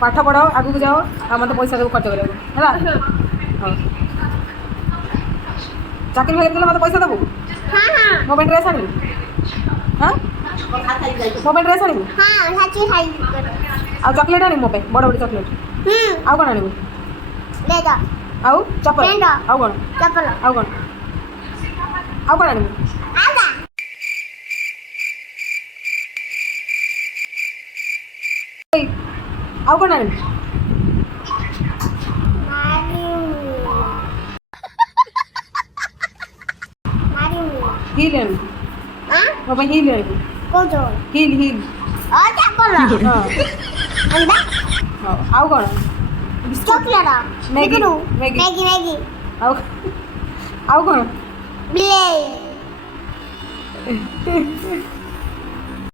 पाठ पढ़ आगू को जाओ आ मत पैसा देव खर्च करा हाँ चाकरी फाकरी कले मत पैसा देबू हाँ हाँ मो ପାଇଁ ड्रेस आनिबू हाँ मो ପାଇଁ ड्रेस आनिबू हाँ साची खाई आ चॉकलेट आनिबू मो ପାଇଁ बड़ बड़ चॉकलेट आउ कोन आनिबू ले जा आउ चप्पल पेंट आउ कोन चप्पल आउ कोन आनिबू आगा आउ कोन आनिबू हिल आनिबू हाँ मो ପାଇଁ हिल आनिबू कौन जो हिल हिल और चप्पल हाँ अंडा हाँ आउ cone biscuit chocolate Maggi Maggi Maggi Maggi आउ आउ कोन बिले